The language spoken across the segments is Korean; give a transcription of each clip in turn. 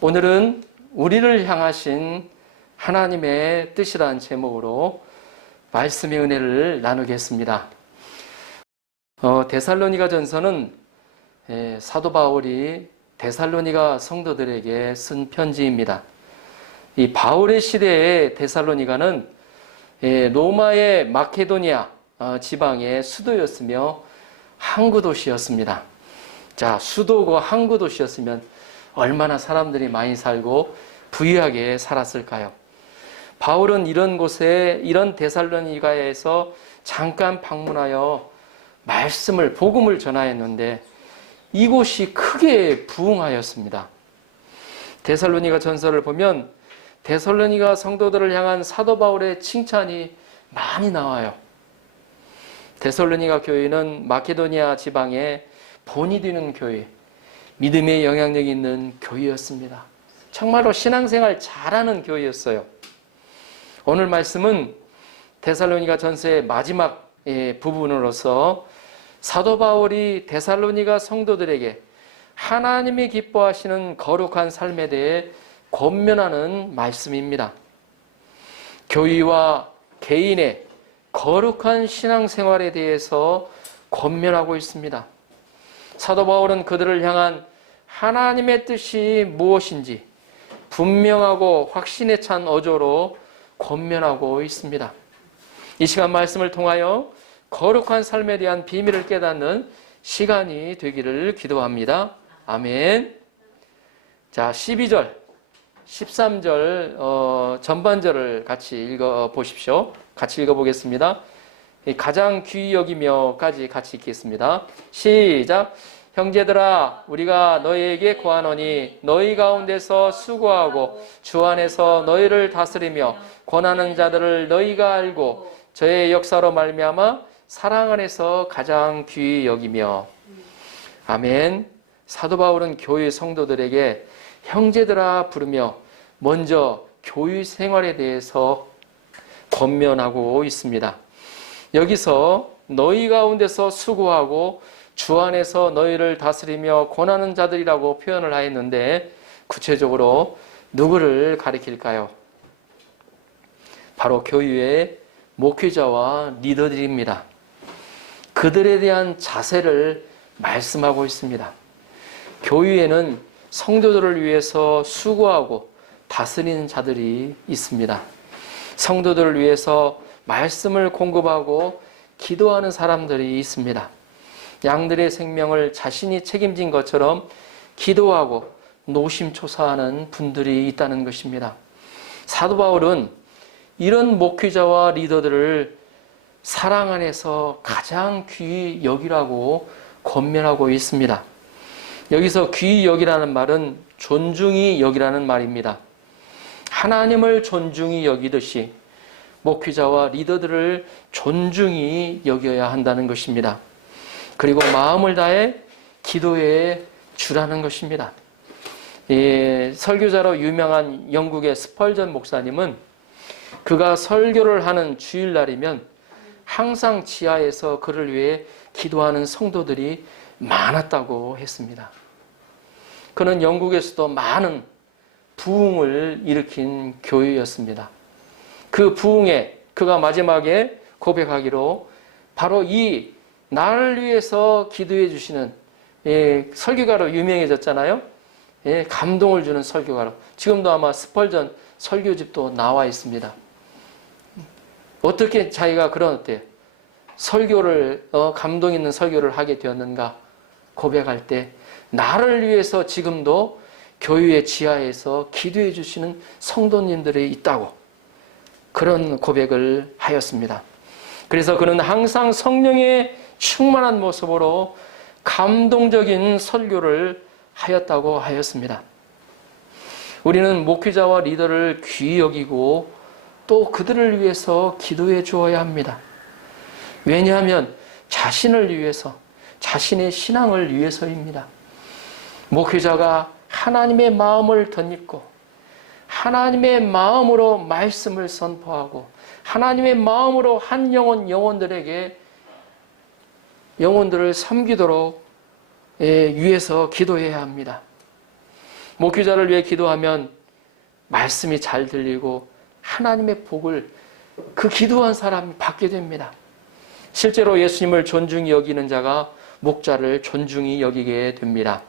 오늘은 우리를 향하신 하나님의 뜻이라는 제목으로 말씀의 은혜를 나누겠습니다. 데살로니가 전서는 사도 바울이 데살로니가 성도들에게 쓴 편지입니다. 이 바울의 시대에 데살로니가는 로마의 마케도니아 지방의 수도였으며 항구 도시였습니다. 자, 수도고 항구 도시였으면 얼마나 사람들이 많이 살고 부유하게 살았을까요? 바울은 이런 곳에, 이런 데살로니가에서 잠깐 방문하여 말씀을, 복음을 전하였는데 이곳이 크게 부흥하였습니다. 데살로니가 전서를 보면 데살로니가 성도들을 향한 사도 바울의 칭찬이 많이 나와요. 데살로니가 교회는 마케도니아 지방의 본이 되는 교회, 믿음의 영향력이 있는 교회였습니다. 정말로 신앙생활 잘하는 교회였어요. 오늘 말씀은 데살로니가 전서의 마지막 부분으로서 사도 바울이 데살로니가 성도들에게 하나님이 기뻐하시는 거룩한 삶에 대해 권면하는 말씀입니다. 교회와 개인의 거룩한 신앙생활에 대해서 권면하고 있습니다. 사도 바울은 그들을 향한 하나님의 뜻이 무엇인지 분명하고 확신에 찬 어조로 권면하고 있습니다. 이 시간 말씀을 통하여 거룩한 삶에 대한 비밀을 깨닫는 시간이 되기를 기도합니다. 아멘. 자, 12절, 13절 전반절을 같이 읽어보십시오. 같이 읽어보겠습니다. 가장 귀히 여기며까지 같이 읽겠습니다. 시작. 형제들아, 우리가 너희에게 구하노니 너희 가운데서 수고하고 주 안에서 너희를 다스리며 권하는 자들을 너희가 알고 저의 역사로 말미암아 사랑 안에서 가장 귀히 여기며. 아멘. 사도 바울은 교회 성도들에게 형제들아 부르며 먼저 교회 생활에 대해서 권면하고 있습니다. 여기서 너희 가운데서 수고하고 주 안에서 너희를 다스리며 권하는 자들이라고 표현을 하였는데 구체적으로 누구를 가리킬까요? 바로 교회의 목회자와 리더들입니다. 그들에 대한 자세를 말씀하고 있습니다. 교회에는 성도들을 위해서 수고하고 다스리는 자들이 있습니다. 성도들을 위해서 말씀을 공급하고 기도하는 사람들이 있습니다. 양들의 생명을 자신이 책임진 것처럼 기도하고 노심초사하는 분들이 있다는 것입니다. 사도 바울은 이런 목회자와 리더들을 사랑 안에서 가장 귀히 여기라고 권면하고 있습니다. 여기서 귀히 여기라는 말은 존중히 여기라는 말입니다. 하나님을 존중히 여기듯이 목회자와 리더들을 존중히 여겨야 한다는 것입니다. 그리고 마음을 다해 기도해 주라는 것입니다. 설교자로 유명한 영국의 스펄전 목사님은 그가 설교를 하는 주일날이면 항상 지하에서 그를 위해 기도하는 성도들이 많았다고 했습니다. 그는 영국에서도 많은 부흥을 일으킨 교회였습니다. 그 부흥에 그가 마지막에 고백하기로 바로 이 나를 위해서 기도해 주시는 설교가로 유명해졌잖아요. 감동을 주는 설교가로. 지금도 아마 스펄전 설교집도 나와 있습니다. 어떻게 자기가 그런 설교를 감동 있는 설교를 하게 되었는가 고백할 때 나를 위해서 지금도 교회의 지하에서 기도해 주시는 성도님들이 있다고 그런 고백을 하였습니다. 그래서 그는 항상 성령의 충만한 모습으로 감동적인 설교를 하였다고 하였습니다. 우리는 목회자와 리더를 귀히 여기고 또 그들을 위해서 기도해 주어야 합니다. 왜냐하면 자신을 위해서, 자신의 신앙을 위해서입니다. 목회자가 하나님의 마음을 덧입고 하나님의 마음으로 말씀을 선포하고 하나님의 마음으로 한 영혼들에게 영혼들을 섬기도록 위해서 기도해야 합니다. 목회자를 위해 기도하면 말씀이 잘 들리고 하나님의 복을 그 기도한 사람이 받게 됩니다. 실제로 예수님을 존중히 여기는 자가 목자를 존중히 여기게 됩니다.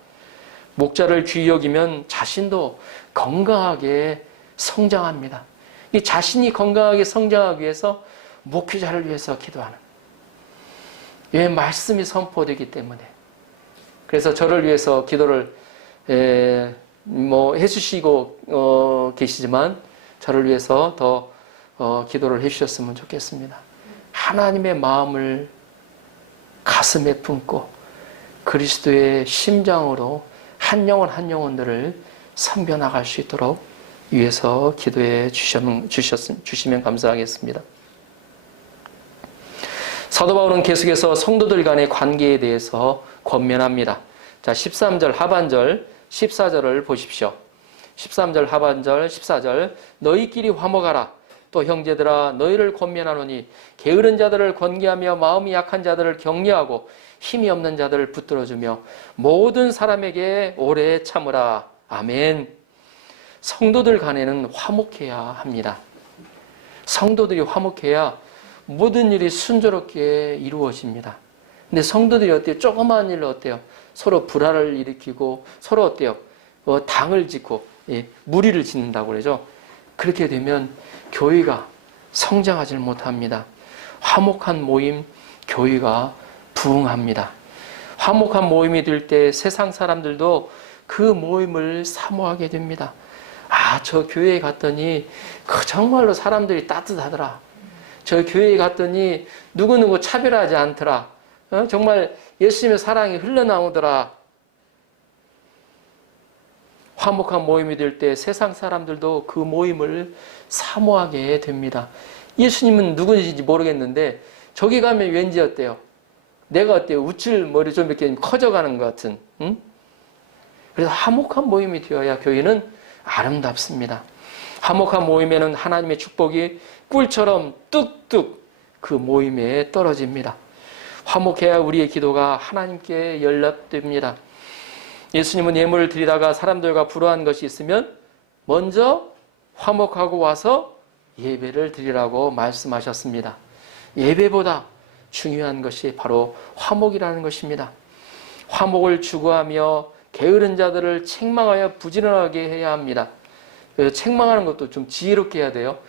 목자를 귀히 여기면 자신도 건강하게 성장합니다. 이 자신이 건강하게 성장하기 위해서 목회자를 위해서 기도하는, 왜 말씀이 선포되기 때문에. 그래서 저를 위해서 기도를 해주시고 계시지만 저를 위해서 더 기도를 해주셨으면 좋겠습니다. 하나님의 마음을 가슴에 품고 그리스도의 심장으로 한 영혼 한 영혼들을 섬겨나갈 수 있도록 위해서 기도해 주시면 감사하겠습니다. 사도 바울은 계속해서 성도들 간의 관계에 대해서 권면합니다. 자, 13절 하반절 14절을 보십시오. 13절 하반절 14절 너희끼리 화목하라. 또 형제들아 너희를 권면하노니 게으른 자들을 권계하며 마음이 약한 자들을 격려하고 힘이 없는 자들을 붙들어주며 모든 사람에게 오래 참으라. 아멘. 성도들 간에는 화목해야 합니다. 성도들이 화목해야 모든 일이 순조롭게 이루어집니다. 근데 성도들이 어때요? 조그마한 일로 어때요? 서로 불화를 일으키고 서로 어때요? 당을 짓고 무리를 짓는다고 그러죠. 그렇게 되면 교회가 성장하지 못합니다. 화목한 모임, 교회가 부흥합니다. 화목한 모임이 될 때 세상 사람들도 그 모임을 사모하게 됩니다. 아, 저 교회에 갔더니 정말로 사람들이 따뜻하더라. 저 교회에 갔더니 누구누구 차별하지 않더라. 정말 예수님의 사랑이 흘러나오더라. 화목한 모임이 될 때 세상 사람들도 그 모임을 사모하게 됩니다. 예수님은 누구인지 모르겠는데 저기 가면 왠지 어때요? 내가 어때요? 우쭐 머리 좀 이렇게 커져가는 것 같은. 그래서 화목한 모임이 되어야 교회는 아름답습니다. 화목한 모임에는 하나님의 축복이 꿀처럼 뚝뚝 그 모임에 떨어집니다. 화목해야 우리의 기도가 하나님께 연락됩니다. 예수님은 예물을 드리다가 사람들과 불화한 것이 있으면 먼저 화목하고 와서 예배를 드리라고 말씀하셨습니다. 예배보다 중요한 것이 바로 화목이라는 것입니다. 화목을 추구하며 게으른 자들을 책망하여 부지런하게 해야 합니다. 그래서 책망하는 것도 좀 지혜롭게 해야 돼요.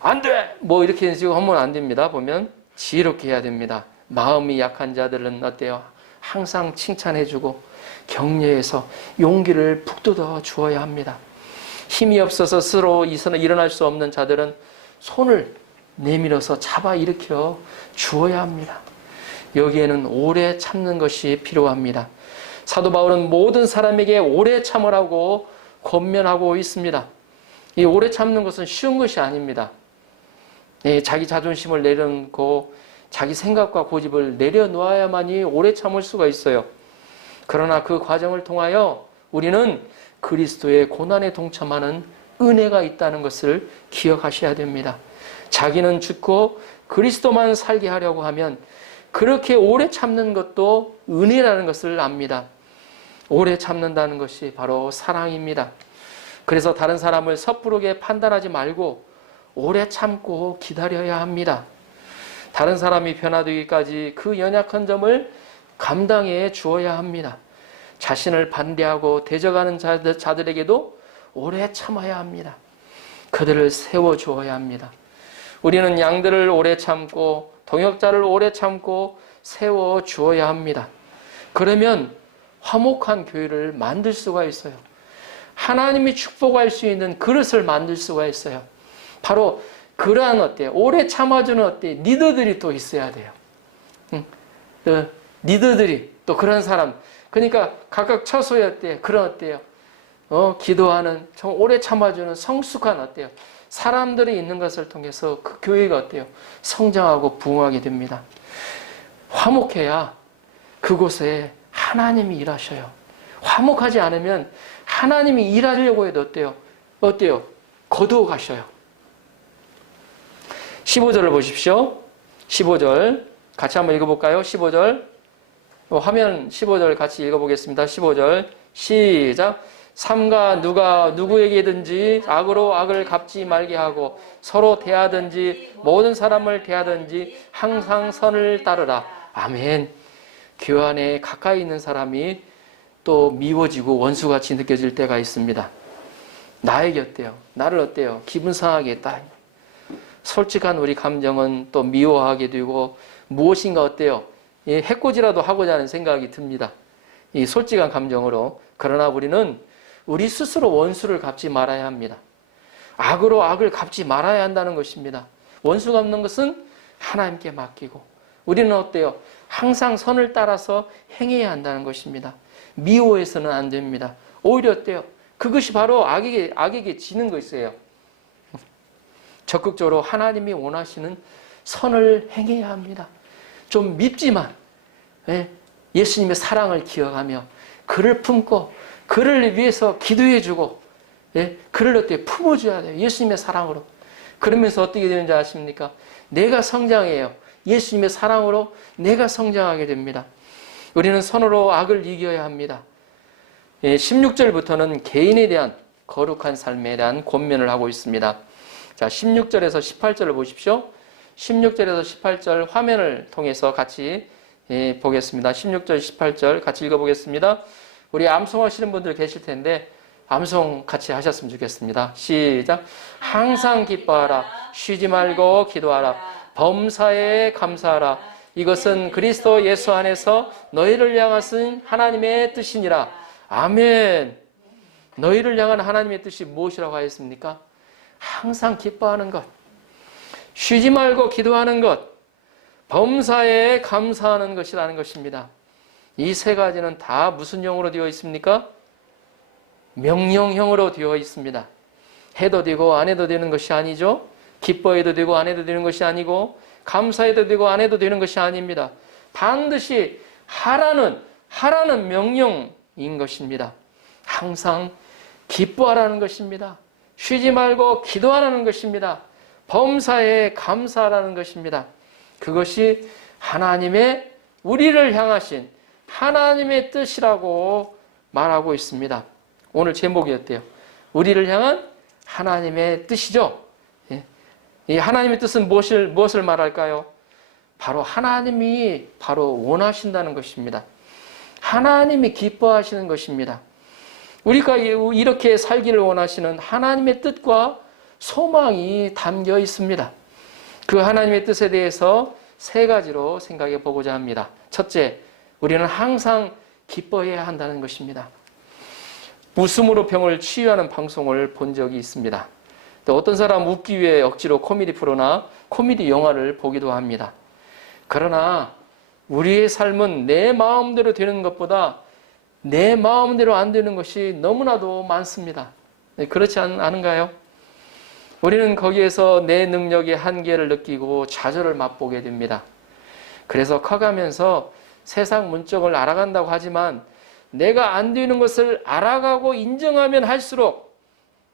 안 돼! 뭐 이렇게 지금 하면 안 됩니다. 보면 지혜롭게 해야 됩니다. 마음이 약한 자들은 어때요? 항상 칭찬해주고 격려해서 용기를 북돋아 주어야 합니다. 힘이 없어서 스스로 일어날 수 없는 자들은 손을 내밀어서 잡아 일으켜 주어야 합니다. 여기에는 오래 참는 것이 필요합니다. 사도 바울은 모든 사람에게 오래 참으라고 권면하고 있습니다. 이 오래 참는 것은 쉬운 것이 아닙니다. 자기 자존심을 내려놓고 자기 생각과 고집을 내려놓아야만이 오래 참을 수가 있어요. 그러나 그 과정을 통하여 우리는 그리스도의 고난에 동참하는 은혜가 있다는 것을 기억하셔야 됩니다. 자기는 죽고 그리스도만 살게 하려고 하면 그렇게 오래 참는 것도 은혜라는 것을 압니다. 오래 참는다는 것이 바로 사랑입니다. 그래서 다른 사람을 섣부르게 판단하지 말고 오래 참고 기다려야 합니다. 다른 사람이 변화되기까지 그 연약한 점을 감당해 주어야 합니다. 자신을 반대하고 대적하는 자들에게도 오래 참아야 합니다. 그들을 세워주어야 합니다. 우리는 양들을 오래 참고 동역자를 오래 참고 세워주어야 합니다. 그러면 화목한 교회를 만들 수가 있어요. 하나님이 축복할 수 있는 그릇을 만들 수가 있어요. 바로 그러한 어때요? 오래 참아주는 어때요? 리더들이 또 있어야 돼요. 리더들이 또 그런 사람. 그러니까 각각 처소에 어때요? 그런 어때요? 기도하는 좀 오래 참아주는 성숙한 어때요? 사람들이 있는 것을 통해서 그 교회가 어때요? 성장하고 부흥하게 됩니다. 화목해야 그곳에 하나님이 일하셔요. 화목하지 않으면 하나님이 일하려고 해도 어때요? 어때요? 거두어 가셔요. 15절을 보십시오. 15절 같이 한번 읽어볼까요? 15절 화면 15절 같이 읽어보겠습니다. 15절 시작. 삼가 누구에게든지 악으로 악을 갚지 말게 하고 서로 대하든지 모든 사람을 대하든지 항상 선을 따르라. 아멘. 교회 안에 가까이 있는 사람이 또 미워지고 원수같이 느껴질 때가 있습니다. 나에게 어때요? 나를 어때요? 기분 상하게 했다. 솔직한 우리 감정은 또 미워하게 되고 무엇인가 어때요? 해코지라도 하고자 하는 생각이 듭니다. 이 솔직한 감정으로. 그러나 우리는 우리 스스로 원수를 갚지 말아야 합니다. 악으로 악을 갚지 말아야 한다는 것입니다. 원수 갚는 것은 하나님께 맡기고 우리는 어때요? 항상 선을 따라서 행해야 한다는 것입니다. 미워해서는 안 됩니다. 오히려 어때요? 그것이 바로 악에게 지는 것이에요. 적극적으로 하나님이 원하시는 선을 행해야 합니다. 좀 밉지만 예수님의 사랑을 기억하며 그를 품고 그를 위해서 기도해주고 그를 어떻게 품어줘야 돼요. 예수님의 사랑으로. 그러면서 어떻게 되는지 아십니까? 내가 성장해요. 예수님의 사랑으로 내가 성장하게 됩니다. 우리는 선으로 악을 이겨야 합니다. 16절부터는 개인에 대한 거룩한 삶에 대한 권면을 하고 있습니다. 자, 16절에서 18절을 보십시오. 16절에서 18절 화면을 통해서 같이 보겠습니다. 16절, 18절 같이 읽어보겠습니다. 우리 암송하시는 분들 계실 텐데 암송 같이 하셨으면 좋겠습니다. 시작. 항상 기뻐하라. 쉬지 말고 기도하라. 범사에 감사하라. 이것은 그리스도 예수 안에서 너희를 향하신 하나님의 뜻이니라. 아멘. 너희를 향한 하나님의 뜻이 무엇이라고 하였습니까? 항상 기뻐하는 것, 쉬지 말고 기도하는 것, 범사에 감사하는 것이라는 것입니다. 이 세 가지는 다 무슨 형으로 되어 있습니까? 명령형으로 되어 있습니다. 해도 되고 안 해도 되는 것이 아니죠. 기뻐해도 되고 안 해도 되는 것이 아니고 감사해도 되고 안 해도 되는 것이 아닙니다. 반드시 하라는 명령인 것입니다. 항상 기뻐하라는 것입니다. 쉬지 말고 기도하라는 것입니다. 범사에 감사하라는 것입니다. 그것이 하나님의 우리를 향하신 하나님의 뜻이라고 말하고 있습니다. 오늘 제목이 어때요? 우리를 향한 하나님의 뜻이죠. 이 하나님의 뜻은 무엇을 말할까요? 바로 하나님이 바로 원하신다는 것입니다. 하나님이 기뻐하시는 것입니다. 우리가 이렇게 살기를 원하시는 하나님의 뜻과 소망이 담겨 있습니다. 그 하나님의 뜻에 대해서 세 가지로 생각해 보고자 합니다. 첫째, 우리는 항상 기뻐해야 한다는 것입니다. 웃음으로 병을 치유하는 방송을 본 적이 있습니다. 또 어떤 사람 웃기 위해 억지로 코미디 프로나 코미디 영화를 보기도 합니다. 그러나 우리의 삶은 내 마음대로 되는 것보다 내 마음대로 안 되는 것이 너무나도 많습니다. 그렇지 않은가요? 우리는 거기에서 내 능력의 한계를 느끼고 좌절을 맛보게 됩니다. 그래서 커가면서 세상 문적을 알아간다고 하지만 내가 안 되는 것을 알아가고 인정하면 할수록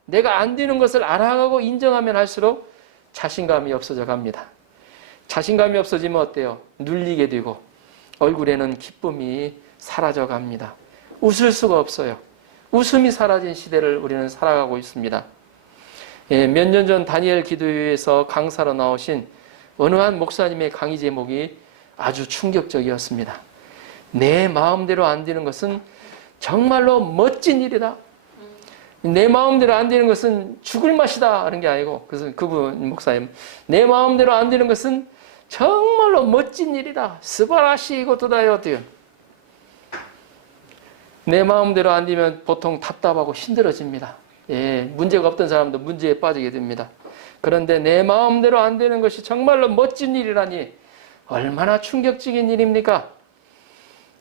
내가 안 되는 것을 알아가고 인정하면 할수록 자신감이 없어져 갑니다. 자신감이 없어지면 어때요? 눌리게 되고 얼굴에는 기쁨이 사라져 갑니다. 웃을 수가 없어요. 웃음이 사라진 시대를 우리는 살아가고 있습니다. 몇 년 전 다니엘 기도회에서 강사로 나오신 어느 한 목사님의 강의 제목이 아주 충격적이었습니다. 내 마음대로 안 되는 것은 정말로 멋진 일이다. 내 마음대로 안 되는 것은 죽을 맛이다 하는 게 아니고, 그래서 그분 목사님, 내 마음대로 안 되는 것은 정말로 멋진 일이다. 스바라시 이것도다요. 내 마음대로 안 되면 보통 답답하고 힘들어집니다. 문제가 없던 사람도 문제에 빠지게 됩니다. 그런데 내 마음대로 안 되는 것이 정말로 멋진 일이라니 얼마나 충격적인 일입니까?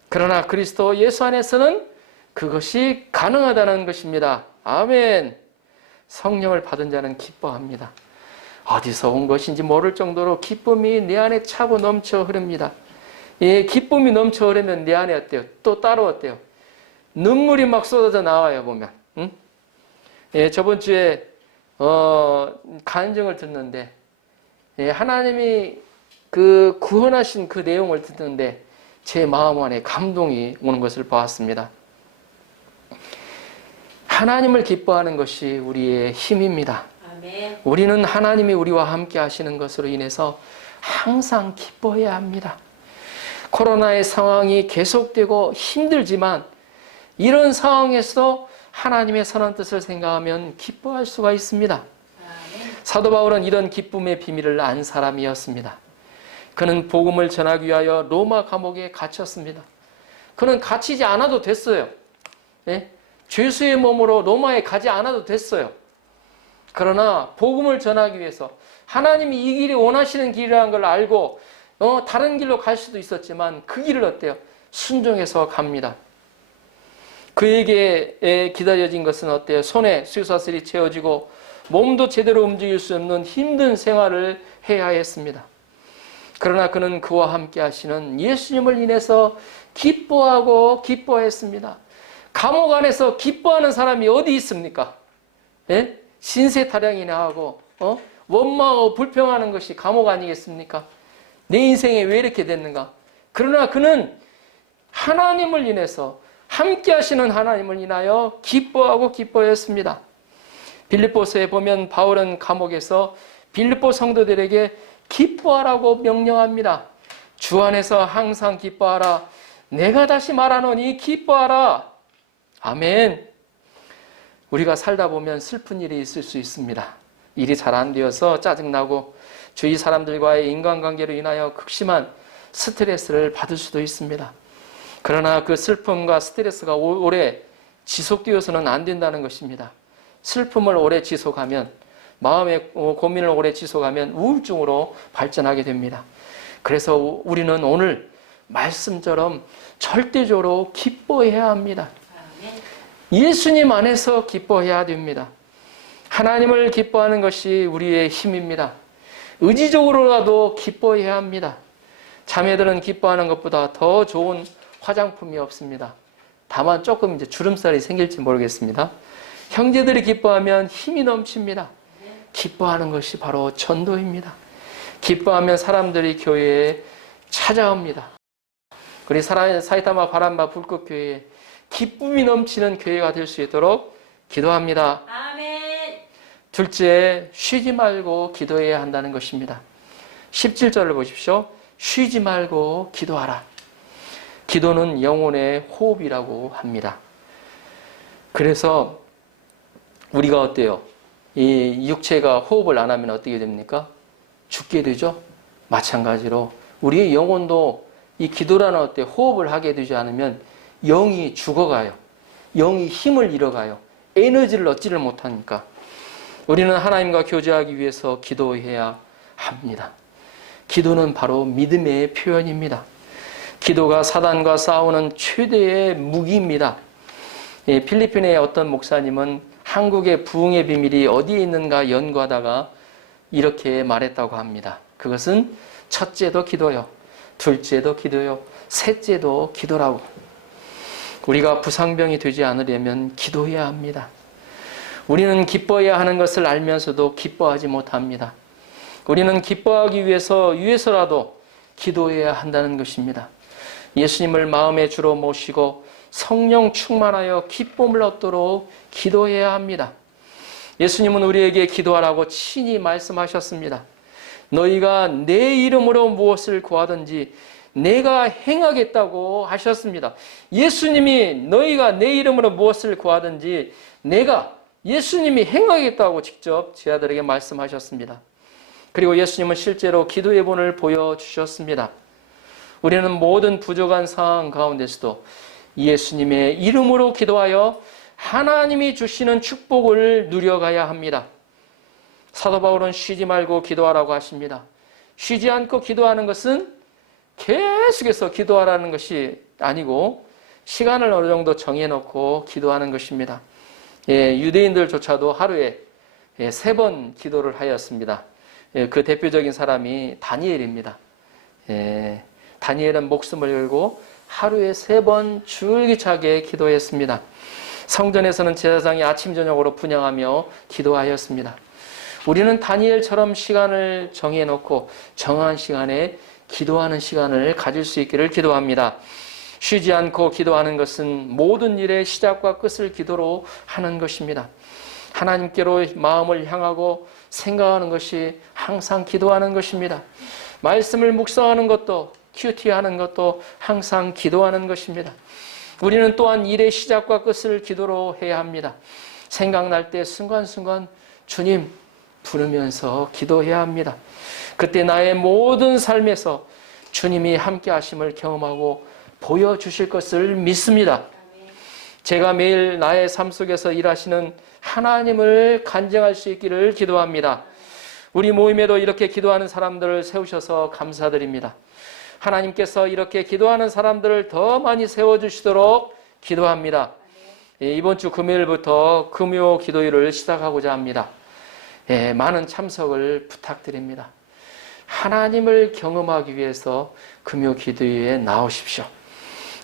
그러나 그리스도 예수 안에서는 그것이 가능하다는 것입니다. 아멘. 성령을 받은 자는 기뻐합니다. 어디서 온 것인지 모를 정도로 기쁨이 내 안에 차고 넘쳐 흐릅니다. 기쁨이 넘쳐 흐르면 내 안에 어때요? 또 따로 어때요? 눈물이 막 쏟아져 나와요, 보면. 응? 저번 주에 간증을 듣는데 하나님이 그 구원하신 그 내용을 듣는데 제 마음 안에 감동이 오는 것을 보았습니다. 하나님을 기뻐하는 것이 우리의 힘입니다. 아멘. 우리는 하나님이 우리와 함께 하시는 것으로 인해서 항상 기뻐해야 합니다. 코로나의 상황이 계속되고 힘들지만 이런 상황에서 하나님의 선한 뜻을 생각하면 기뻐할 수가 있습니다. 아멘. 사도 바울은 이런 기쁨의 비밀을 안 사람이었습니다. 그는 복음을 전하기 위하여 로마 감옥에 갇혔습니다. 그는 갇히지 않아도 됐어요. 예? 죄수의 몸으로 로마에 가지 않아도 됐어요. 그러나 복음을 전하기 위해서 하나님이 이 길이 원하시는 길이라는 걸 알고 다른 길로 갈 수도 있었지만 그 길을 어때요? 순종해서 갑니다. 그에게 기다려진 것은 어때요? 손에 쇠사슬이 채워지고 몸도 제대로 움직일 수 없는 힘든 생활을 해야 했습니다. 그러나 그는 그와 함께 하시는 예수님을 인해서 기뻐하고 기뻐했습니다. 감옥 안에서 기뻐하는 사람이 어디 있습니까? 예? 신세타령이나 하고 원망하고 불평하는 것이 감옥 아니겠습니까? 내 인생에 왜 이렇게 됐는가? 그러나 그는 하나님을 인해서 함께 하시는 하나님을 인하여 기뻐하고 기뻐했습니다. 빌립보서에 보면 바울은 감옥에서 빌립보 성도들에게 기뻐하라고 명령합니다. 주 안에서 항상 기뻐하라. 내가 다시 말하노니 기뻐하라. 아멘. 우리가 살다 보면 슬픈 일이 있을 수 있습니다. 일이 잘 안 되어서 짜증나고 주위 사람들과의 인간관계로 인하여 극심한 스트레스를 받을 수도 있습니다. 그러나 그 슬픔과 스트레스가 오래 지속되어서는 안 된다는 것입니다. 슬픔을 오래 지속하면, 마음의 고민을 오래 지속하면 우울증으로 발전하게 됩니다. 그래서 우리는 오늘 말씀처럼 절대적으로 기뻐해야 합니다. 예수님 안에서 기뻐해야 됩니다. 하나님을 기뻐하는 것이 우리의 힘입니다. 의지적으로라도 기뻐해야 합니다. 자매들은 기뻐하는 것보다 더 좋은 화장품이 없습니다. 다만 조금 이제 주름살이 생길지 모르겠습니다. 형제들이 기뻐하면 힘이 넘칩니다. 기뻐하는 것이 바로 전도입니다. 기뻐하면 사람들이 교회에 찾아옵니다. 우리 사이타마 바람바 불꽃교회에 기쁨이 넘치는 교회가 될 수 있도록 기도합니다. 아멘. 둘째, 쉬지 말고 기도해야 한다는 것입니다. 17절을 보십시오. 쉬지 말고 기도하라. 기도는 영혼의 호흡이라고 합니다. 그래서 우리가 어때요? 이 육체가 호흡을 안 하면 어떻게 됩니까? 죽게 되죠? 마찬가지로 우리의 영혼도 이 기도라는 어때 호흡을 하게 되지 않으면 영이 죽어가요. 영이 힘을 잃어가요. 에너지를 얻지를 못하니까. 우리는 하나님과 교제하기 위해서 기도해야 합니다. 기도는 바로 믿음의 표현입니다. 기도가 사단과 싸우는 최대의 무기입니다. 필리핀의 어떤 목사님은 한국의 부흥의 비밀이 어디에 있는가 연구하다가 이렇게 말했다고 합니다. 그것은 첫째도 기도요, 둘째도 기도요, 셋째도 기도라고. 우리가 부상병이 되지 않으려면 기도해야 합니다. 우리는 기뻐해야 하는 것을 알면서도 기뻐하지 못합니다. 우리는 기뻐하기 위해서라도 기도해야 한다는 것입니다. 예수님을 마음의 주로 모시고 성령 충만하여 기쁨을 얻도록 기도해야 합니다. 예수님은 우리에게 기도하라고 친히 말씀하셨습니다. 너희가 내 이름으로 무엇을 구하든지 내가 행하겠다고 하셨습니다. 예수님이 너희가 내 이름으로 무엇을 구하든지 예수님이 행하겠다고 직접 제 아들에게 말씀하셨습니다. 그리고 예수님은 실제로 기도의 본을 보여주셨습니다. 우리는 모든 부족한 상황 가운데서도 예수님의 이름으로 기도하여 하나님이 주시는 축복을 누려가야 합니다. 사도 바울은 쉬지 말고 기도하라고 하십니다. 쉬지 않고 기도하는 것은 계속해서 기도하라는 것이 아니고 시간을 어느 정도 정해놓고 기도하는 것입니다. 유대인들조차도 하루에 3번 기도를 하였습니다. 그 대표적인 사람이 다니엘입니다. 다니엘은 목숨을 걸고 하루에 3번 줄기차게 기도했습니다. 성전에서는 제사장이 아침 저녁으로 분향하며 기도하였습니다. 우리는 다니엘처럼 시간을 정해놓고 정한 시간에 기도하는 시간을 가질 수 있기를 기도합니다. 쉬지 않고 기도하는 것은 모든 일의 시작과 끝을 기도로 하는 것입니다. 하나님께로 마음을 향하고 생각하는 것이 항상 기도하는 것입니다. 말씀을 묵상하는 것도, 큐티하는 것도 항상 기도하는 것입니다. 우리는 또한 일의 시작과 끝을 기도로 해야 합니다. 생각날 때 순간순간 주님 부르면서 기도해야 합니다. 그때 나의 모든 삶에서 주님이 함께 하심을 경험하고 보여주실 것을 믿습니다. 제가 매일 나의 삶 속에서 일하시는 하나님을 간증할 수 있기를 기도합니다. 우리 모임에도 이렇게 기도하는 사람들을 세우셔서 감사드립니다. 하나님께서 이렇게 기도하는 사람들을 더 많이 세워주시도록 기도합니다. 이번 주 금요일부터 금요 기도일을 시작하고자 합니다. 많은 참석을 부탁드립니다. 하나님을 경험하기 위해서 금요 기도회에 나오십시오.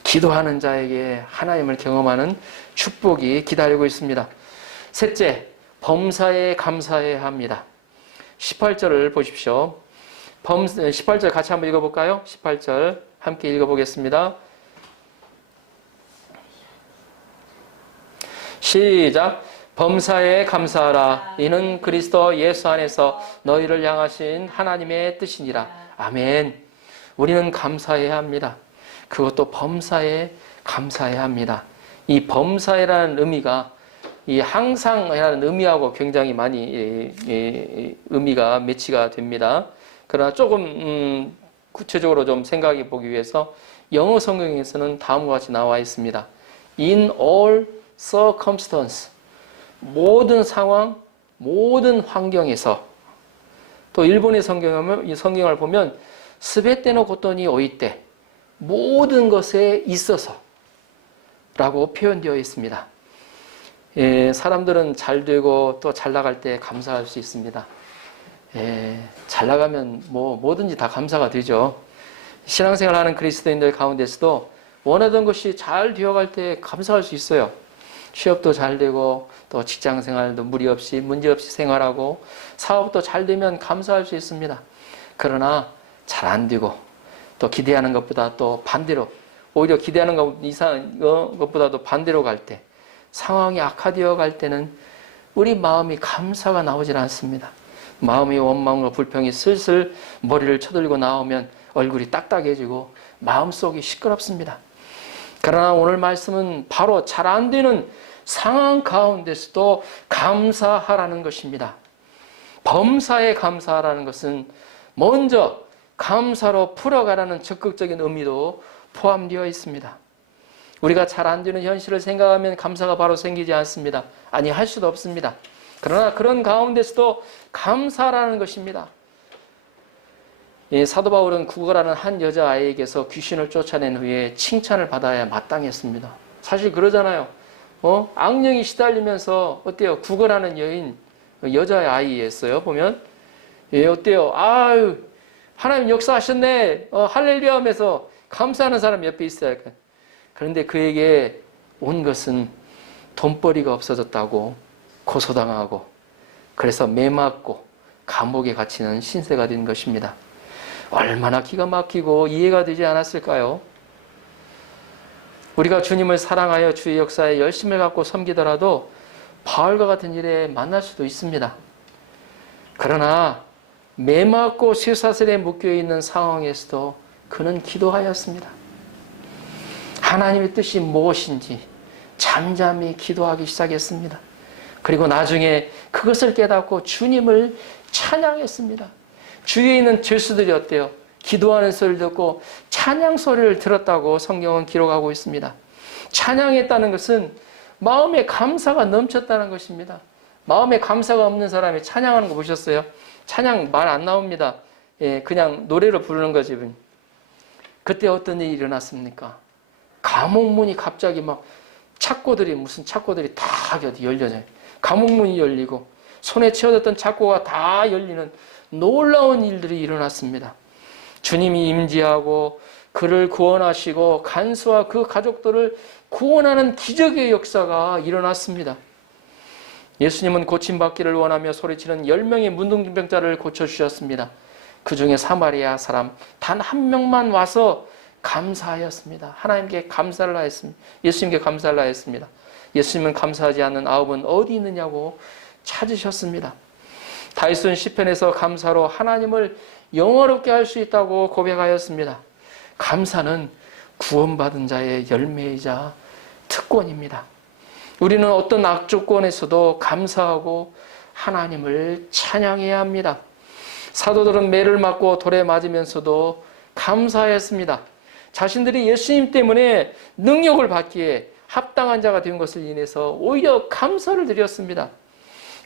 기도하는 자에게 하나님을 경험하는 축복이 기다리고 있습니다. 셋째, 범사에 감사해야 합니다. 18절을 보십시오. 18절 같이 한번 읽어볼까요? 18절 함께 읽어보겠습니다. 시작. 범사에 감사하라. 이는 그리스도 예수 안에서 너희를 향하신 하나님의 뜻이니라. 아멘. 우리는 감사해야 합니다. 그것도 범사에 감사해야 합니다. 이 범사에라는 의미가 이 항상이라는 의미하고 굉장히 많이 의미가 매치가 됩니다. 그러나 조금 구체적으로 좀 생각해 보기 위해서 영어 성경에서는 다음과 같이 나와 있습니다. In all circumstance, 모든 상황, 모든 환경에서. 또 일본의 성경을 보면 스베테노 고토니 오이테, 모든 것에 있어서 라고 표현되어 있습니다. 사람들은 잘 되고 또 잘 나갈 때 감사할 수 있습니다. 잘 나가면 뭐든지 다 감사가 되죠. 신앙생활 하는 그리스도인들 가운데서도 원하던 것이 잘 되어갈 때 감사할 수 있어요. 취업도 잘 되고 또 직장생활도 무리 없이 문제없이 생활하고 사업도 잘 되면 감사할 수 있습니다. 그러나 잘 안 되고 또 기대하는 것보다 또 반대로 오히려 기대하는 것 이상한 것보다도 반대로 갈 때 상황이 악화되어 갈 때는 우리 마음이 감사가 나오질 않습니다. 마음의 원망과 불평이 슬슬 머리를 쳐들고 나오면 얼굴이 딱딱해지고 마음속이 시끄럽습니다. 그러나 오늘 말씀은 바로 잘 안 되는 상황 가운데서도 감사하라는 것입니다. 범사에 감사하라는 것은 먼저 감사로 풀어가라는 적극적인 의미도 포함되어 있습니다. 우리가 잘 안 되는 현실을 생각하면 감사가 바로 생기지 않습니다. 아니, 할 수도 없습니다. 그러나 그런 가운데서도 감사라는 것입니다. 사도 바울은 구걸하는 한 여자아이에게서 귀신을 쫓아낸 후에 칭찬을 받아야 마땅했습니다. 사실 그러잖아요. 악령이 시달리면서 어때요? 구걸하는 여자아이였어요. 보면 어때요? 아유, 하나님 역사하셨네. 할렐루야 하면서 감사하는 사람 옆에 있어야 할까요? 그런데 그에게 온 것은 돈벌이가 없어졌다고 고소당하고 그래서 매맞고 감옥에 갇히는 신세가 된 것입니다. 얼마나 기가 막히고 이해가 되지 않았을까요? 우리가 주님을 사랑하여 주의 역사에 열심을 갖고 섬기더라도 바울과 같은 일에 만날 수도 있습니다. 그러나 매맞고 쇠사슬에 묶여있는 상황에서도 그는 기도하였습니다. 하나님의 뜻이 무엇인지 잠잠히 기도하기 시작했습니다. 그리고 나중에 그것을 깨닫고 주님을 찬양했습니다. 주위에 있는 죄수들이 어때요? 기도하는 소리를 듣고 찬양 소리를 들었다고 성경은 기록하고 있습니다. 찬양했다는 것은 마음에 감사가 넘쳤다는 것입니다. 마음에 감사가 없는 사람이 찬양하는 거 보셨어요? 찬양 말 안 나옵니다. 그냥 노래로 부르는 거지. 그때 어떤 일이 일어났습니까? 감옥문이 갑자기 막 무슨 착고들이 다 열려져요. 감옥문이 열리고 손에 채워졌던 착고가 다 열리는 놀라운 일들이 일어났습니다. 주님이 임재하고 그를 구원하시고 간수와 그 가족들을 구원하는 기적의 역사가 일어났습니다. 예수님은 고침받기를 원하며 소리치는 10명의 문둥병자를 고쳐주셨습니다. 그 중에 사마리아 사람 단 한 명만 와서 감사하였습니다. 하나님께 감사를 하였습니다. 예수님께 감사를 하였습니다. 예수님은 감사하지 않는 아홉은 어디 있느냐고 찾으셨습니다. 다윗은 시편에서 감사로 하나님을 영화롭게 할 수 있다고 고백하였습니다. 감사는 구원받은 자의 열매이자 특권입니다. 우리는 어떤 악조건에서도 감사하고 하나님을 찬양해야 합니다. 사도들은 매를 맞고 돌에 맞으면서도 감사했습니다. 자신들이 예수님 때문에 능력을 받기에 합당한 자가 된 것을 인해서 오히려 감사를 드렸습니다.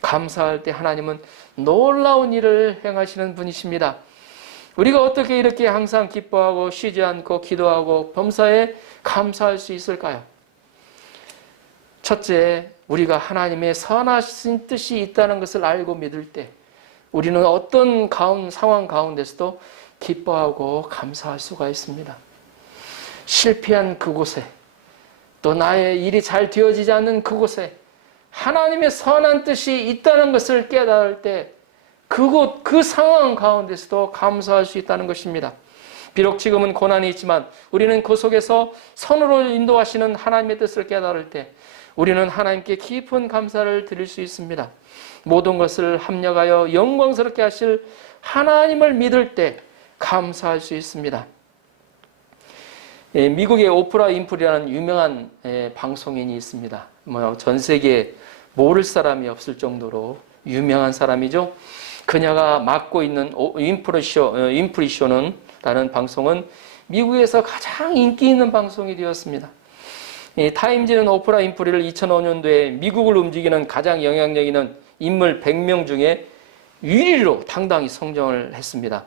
감사할 때 하나님은 놀라운 일을 행하시는 분이십니다. 우리가 어떻게 이렇게 항상 기뻐하고 쉬지 않고 기도하고 범사에 감사할 수 있을까요? 첫째, 우리가 하나님의 선하신 뜻이 있다는 것을 알고 믿을 때 우리는 어떤 상황 가운데서도 기뻐하고 감사할 수가 있습니다. 실패한 그곳에 또 나의 일이 잘 되어지지 않는 그곳에 하나님의 선한 뜻이 있다는 것을 깨달을 때 그곳, 그 상황 가운데서도 감사할 수 있다는 것입니다. 비록 지금은 고난이 있지만 우리는 그 속에서 선으로 인도하시는 하나님의 뜻을 깨달을 때 우리는 하나님께 깊은 감사를 드릴 수 있습니다. 모든 것을 합력하여 영광스럽게 하실 하나님을 믿을 때 감사할 수 있습니다. 미국의 오프라 윈프리라는 유명한 방송인이 있습니다. 전 세계에 모를 사람이 없을 정도로 유명한 사람이죠. 그녀가 맡고 있는 윈프리 쇼라는 방송은 미국에서 가장 인기 있는 방송이 되었습니다. 타임지는 오프라 윈프리를 2005년도에 미국을 움직이는 가장 영향력 있는 인물 100명 중에 1위로 당당히 선정을 했습니다.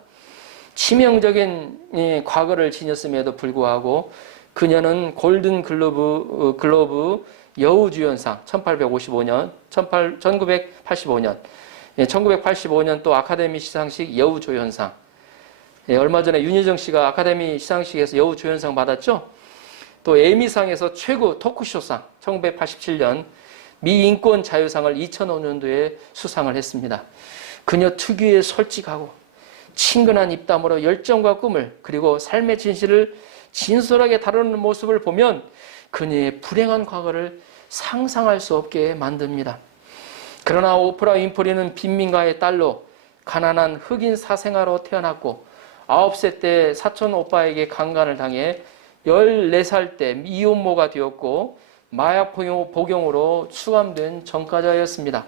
치명적인 과거를 지녔음에도 불구하고 그녀는 골든 글로브 여우주연상 1985년 또 아카데미 시상식 여우조연상, 얼마 전에 윤여정 씨가 아카데미 시상식에서 여우조연상 받았죠. 또 에미상에서 최고 토크쇼상 1987년 미 인권 자유상을 2005년도에 수상을 했습니다. 그녀 특유의 솔직하고 친근한 입담으로 열정과 꿈을 그리고 삶의 진실을 진솔하게 다루는 모습을 보면 그녀의 불행한 과거를 상상할 수 없게 만듭니다. 그러나 오프라 윈프리는 빈민가의 딸로 가난한 흑인 사생아로 태어났고 9세 때 사촌 오빠에게 강간을 당해 14살 때 미혼모가 되었고 마약 복용으로 수감된 전과자였습니다.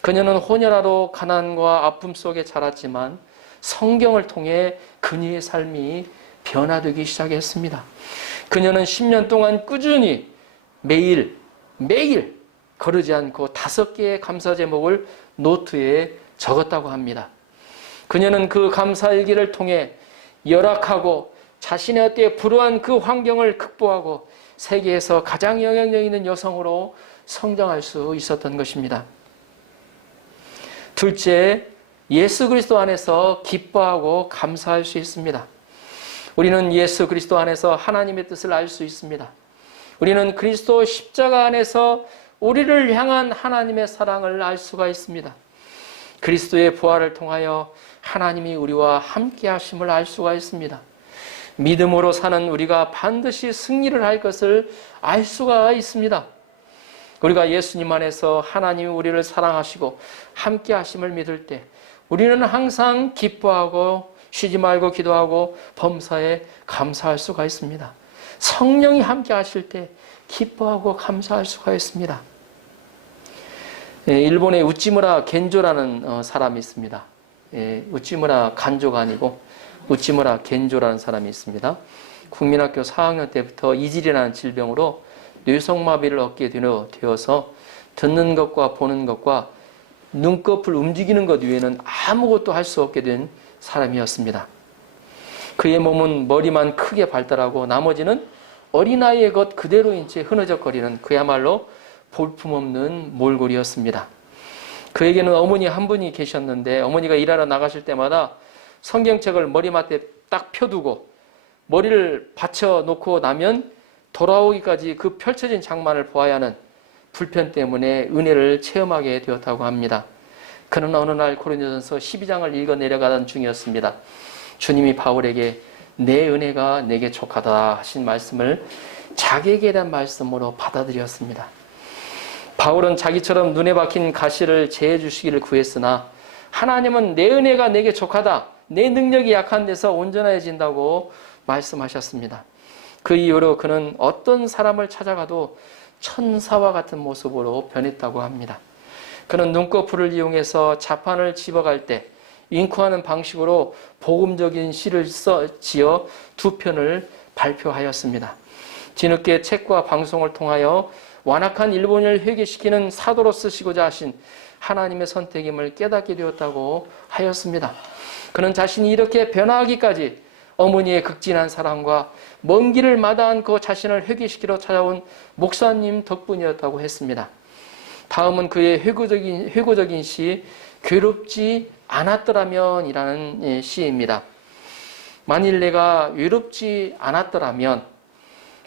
그녀는 혼혈아로 가난과 아픔 속에 자랐지만 성경을 통해 그녀의 삶이 변화되기 시작했습니다. 그녀는 10년 동안 꾸준히 매일 거르지 않고 5개의 감사 제목을 노트에 적었다고 합니다. 그녀는 그 감사일기를 통해 열악하고 자신의 어깨에 불우한 그 환경을 극복하고 세계에서 가장 영향력 있는 여성으로 성장할 수 있었던 것입니다. 둘째, 예수 그리스도 안에서 기뻐하고 감사할 수 있습니다. 우리는 예수 그리스도 안에서 하나님의 뜻을 알 수 있습니다. 우리는 그리스도 십자가 안에서 우리를 향한 하나님의 사랑을 알 수가 있습니다. 그리스도의 부활을 통하여 하나님이 우리와 함께 하심을 알 수가 있습니다. 믿음으로 사는 우리가 반드시 승리를 할 것을 알 수가 있습니다. 우리가 예수님 안에서 하나님이 우리를 사랑하시고 함께 하심을 믿을 때 우리는 항상 기뻐하고 쉬지 말고 기도하고 범사에 감사할 수가 있습니다. 성령이 함께 하실 때 기뻐하고 감사할 수가 있습니다. 일본의 우찌무라 겐조라는 사람이 있습니다. 우찌무라 간조가 아니고 우찌무라 겐조라는 사람이 있습니다. 국민학교 4학년 때부터 이질이라는 질병으로 뇌성마비를 얻게 되어서 듣는 것과 보는 것과 눈꺼풀 움직이는 것 외에는 아무것도 할 수 없게 된 사람이었습니다. 그의 몸은 머리만 크게 발달하고 나머지는 어린아이의 것 그대로인 채 흐느적거리는 그야말로 볼품없는 몰골이었습니다. 그에게는 어머니 한 분이 계셨는데 어머니가 일하러 나가실 때마다 성경책을 머리맡에 딱 펴두고 머리를 받쳐놓고 나면 돌아오기까지 그 펼쳐진 장만을 보아야 하는 불편 때문에 은혜를 체험하게 되었다고 합니다. 그는 어느 날 고린도전서 12장을 읽어 내려가던 중이었습니다. 주님이 바울에게 내 은혜가 내게 족하다 하신 말씀을 자기에게 대한 말씀으로 받아들였습니다. 바울은 자기처럼 눈에 박힌 가시를 제해 주시기를 구했으나 하나님은 내 은혜가 내게 족하다, 내 능력이 약한 데서 온전해진다고 말씀하셨습니다. 그 이후로 그는 어떤 사람을 찾아가도 천사와 같은 모습으로 변했다고 합니다. 그는 눈꺼풀을 이용해서 자판을 집어갈 때 윙크하는 방식으로 복음적인 시를 지어 2편을 발표하였습니다. 뒤늦게 책과 방송을 통하여 완악한 일본을 회개시키는 사도로 쓰시고자 하신 하나님의 선택임을 깨닫게 되었다고 하였습니다. 그는 자신이 이렇게 변화하기까지 어머니의 극진한 사랑과 먼 길을 마다않고 자신을 회개시키러 찾아온 목사님 덕분이었다고 했습니다. 다음은 그의 회고적인 시 괴롭지 않았더라면 이라는 시입니다. 만일 내가 외롭지 않았더라면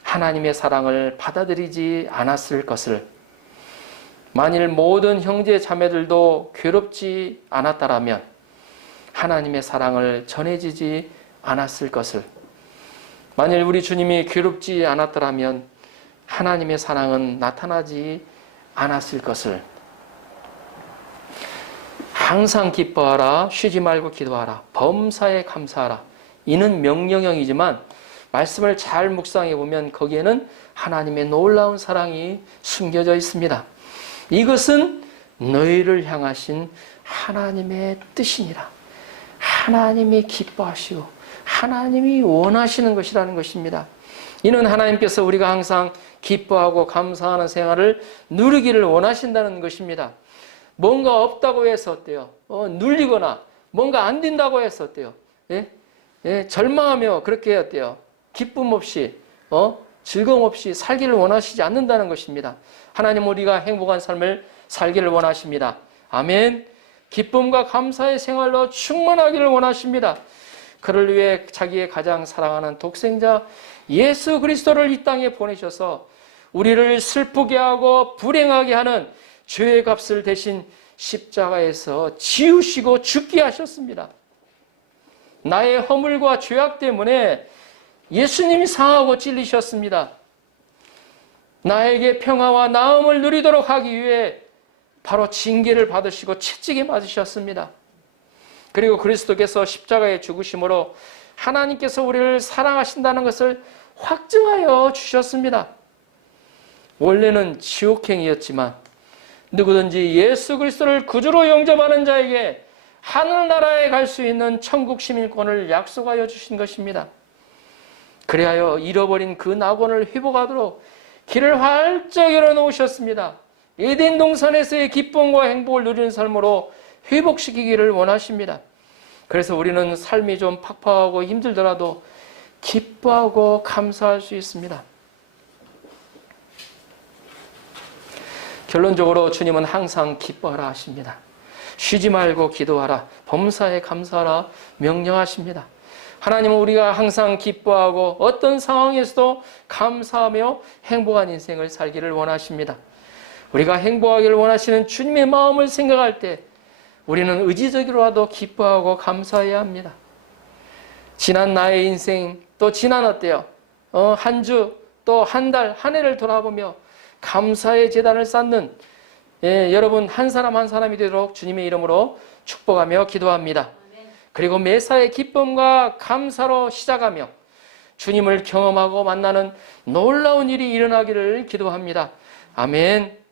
하나님의 사랑을 받아들이지 않았을 것을, 만일 모든 형제 자매들도 괴롭지 않았더라면 하나님의 사랑을 전해지지 않았을 것을, 만일 우리 주님이 괴롭지 않았더라면 하나님의 사랑은 나타나지 않았을 것을, 항상 기뻐하라, 쉬지 말고 기도하라, 범사에 감사하라. 이는 명령형이지만 말씀을 잘 묵상해 보면 거기에는 하나님의 놀라운 사랑이 숨겨져 있습니다. 이것은 너희를 향하신 하나님의 뜻이니라. 하나님이 기뻐하시고 하나님이 원하시는 것이라는 것입니다. 이는 하나님께서 우리가 항상 기뻐하고 감사하는 생활을 누리기를 원하신다는 것입니다. 뭔가 없다고 해서 어때요? 눌리거나 뭔가 안 된다고 해서 어때요? 절망하며 그렇게 어때요? 기쁨 없이 즐거움 없이 살기를 원하시지 않는다는 것입니다. 하나님 우리가 행복한 삶을 살기를 원하십니다. 아멘. 기쁨과 감사의 생활로 충만하기를 원하십니다. 그를 위해 자기의 가장 사랑하는 독생자 예수 그리스도를 이 땅에 보내셔서 우리를 슬프게 하고 불행하게 하는 죄의 값을 대신 십자가에서 지우시고 죽게 하셨습니다. 나의 허물과 죄악 때문에 예수님이 상하고 찔리셨습니다. 나에게 평화와 나음을 누리도록 하기 위해 바로 징계를 받으시고 채찍에 맞으셨습니다. 그리고 그리스도께서 십자가에 죽으심으로 하나님께서 우리를 사랑하신다는 것을 확증하여 주셨습니다. 원래는 지옥행이었지만 누구든지 예수 그리스도를 구주로 영접하는 자에게 하늘나라에 갈 수 있는 천국 시민권을 약속하여 주신 것입니다. 그리하여 잃어버린 그 낙원을 회복하도록 길을 활짝 열어놓으셨습니다. 에덴 동산에서의 기쁨과 행복을 누리는 삶으로 회복시키기를 원하십니다. 그래서 우리는 삶이 좀 팍팍하고 힘들더라도 기뻐하고 감사할 수 있습니다. 결론적으로 주님은 항상 기뻐하라 하십니다. 쉬지 말고 기도하라, 범사에 감사하라 명령하십니다. 하나님은 우리가 항상 기뻐하고 어떤 상황에서도 감사하며 행복한 인생을 살기를 원하십니다. 우리가 행복하기를 원하시는 주님의 마음을 생각할 때 우리는 의지적으로라도 기뻐하고 감사해야 합니다. 지난 나의 인생, 또 지난 어때요? 한 주, 또 한 달, 한 해를 돌아보며 감사의 제단을 쌓는 여러분 한 사람 한 사람이 되도록 주님의 이름으로 축복하며 기도합니다. 그리고 매사의 기쁨과 감사로 시작하며 주님을 경험하고 만나는 놀라운 일이 일어나기를 기도합니다. 아멘.